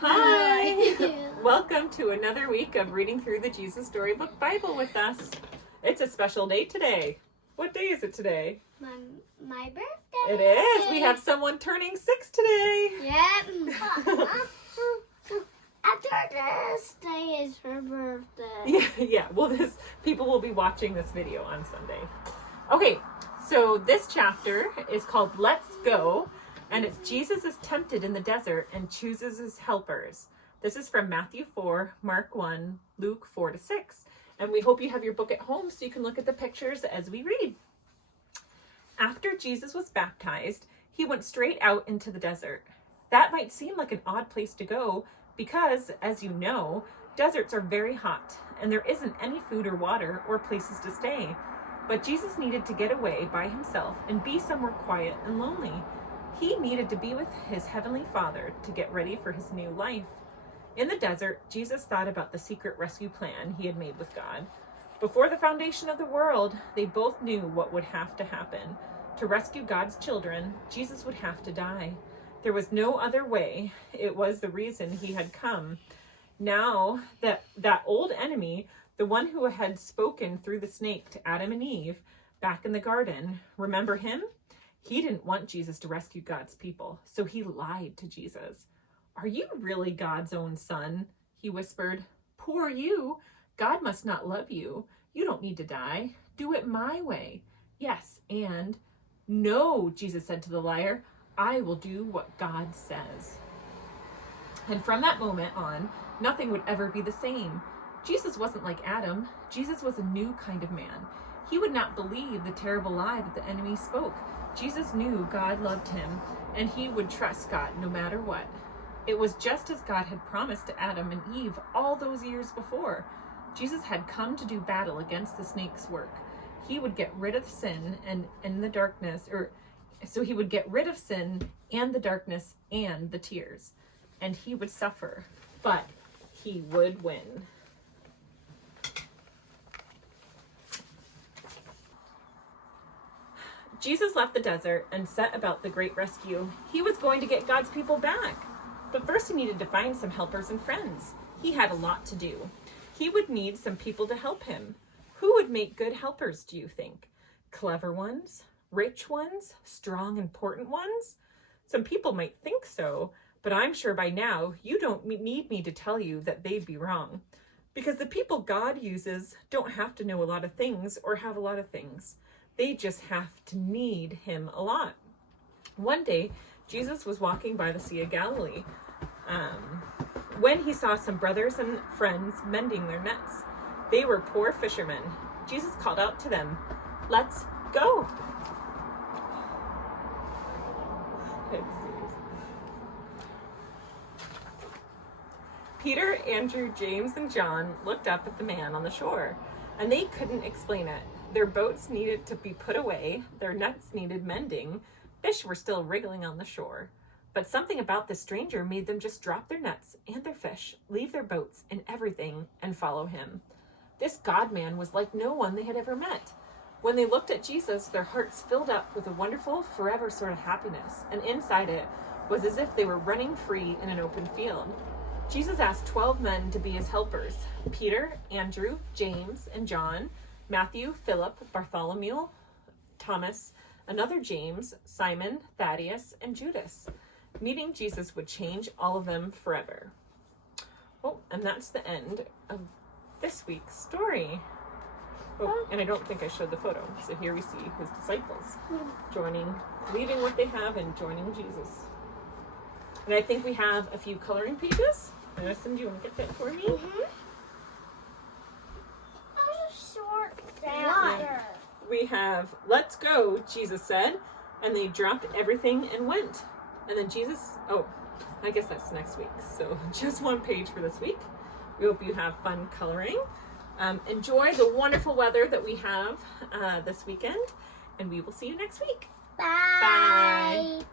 Hi! Welcome to another week of reading through the Jesus Storybook Bible with us. It's a special day today. What day is it today? My birthday. It is. We have someone turning 6 today. Yep. After this day is her birthday. Yeah. Well, people will be watching this video on Sunday. Okay, so this chapter is called Let's Go, and it's Jesus is tempted in the desert and chooses his helpers. This is from Matthew 4, Mark 1, Luke 4-6. And we hope you have your book at home so you can look at the pictures as we read. After Jesus was baptized, he went straight out into the desert. That might seem like an odd place to go because, as you know, deserts are very hot and there isn't any food or water or places to stay. But Jesus needed to get away by himself and be somewhere quiet and lonely. He needed to be with his heavenly Father to get ready for his new life. In the desert, Jesus thought about the secret rescue plan he had made with God. Before the foundation of the world, they both knew what would have to happen. To rescue God's children, Jesus would have to die. There was no other way. It was the reason he had come. Now that old enemy, the one who had spoken through the snake to Adam and Eve back in the garden, remember him? He didn't want Jesus to rescue God's people, so he lied to Jesus. "Are you really God's own son?" he whispered. "Poor you. God must not love you. You don't need to die. Do it my way." "Yes, and..." "No," Jesus said to the liar. "I will do what God says." And from that moment on, nothing would ever be the same. Jesus wasn't like Adam. Jesus was a new kind of man. He would not believe the terrible lie that the enemy spoke. Jesus knew God loved him, and he would trust God no matter what. It was just as God had promised to Adam and Eve all those years before. Jesus had come to do battle against the snake's work. He would get rid of sin and the darkness, so he would get rid of sin and the darkness and the tears. And he would suffer, but he would win. Jesus left the desert and set about the great rescue. He was going to get God's people back. But first he needed to find some helpers and friends. He had a lot to do. He would need some people to help him. Who would make good helpers, do you think? Clever ones? Rich ones? Strong, important ones? Some people might think so, but I'm sure by now you don't need me to tell you that they'd be wrong. Because the people God uses don't have to know a lot of things or have a lot of things. They just have to need him a lot. One day, Jesus was walking by the Sea of Galilee when he saw some brothers and friends mending their nets. They were poor fishermen. Jesus called out to them, "Let's go." Peter, Andrew, James, and John looked up at the man on the shore, and they couldn't explain it. Their boats needed to be put away. Their nets needed mending. Fish were still wriggling on the shore. But something about the stranger made them just drop their nets and their fish, leave their boats and everything, and follow him. This God-man was like no one they had ever met. When they looked at Jesus, their hearts filled up with a wonderful, forever sort of happiness, and inside it was as if they were running free in an open field. Jesus asked 12 men to be his helpers: Peter, Andrew, James, and John, Matthew, Philip, Bartholomew, Thomas, another James, Simon, Thaddeus, and Judas. Meeting Jesus would change all of them forever. Oh, and that's the end of this week's story. Oh, and I don't think I showed the photo. So here we see his disciples leaving what they have and joining Jesus. And I think we have a few coloring pages. Madison, do you want to get that for me? Mm-hmm. Water. We have, "Let's go," Jesus said, and they dropped everything and went. And then Jesus, I guess that's next week. So just one page for this week. We hope you have fun coloring. Enjoy the wonderful weather that we have this weekend, and we will see you next week. Bye. Bye.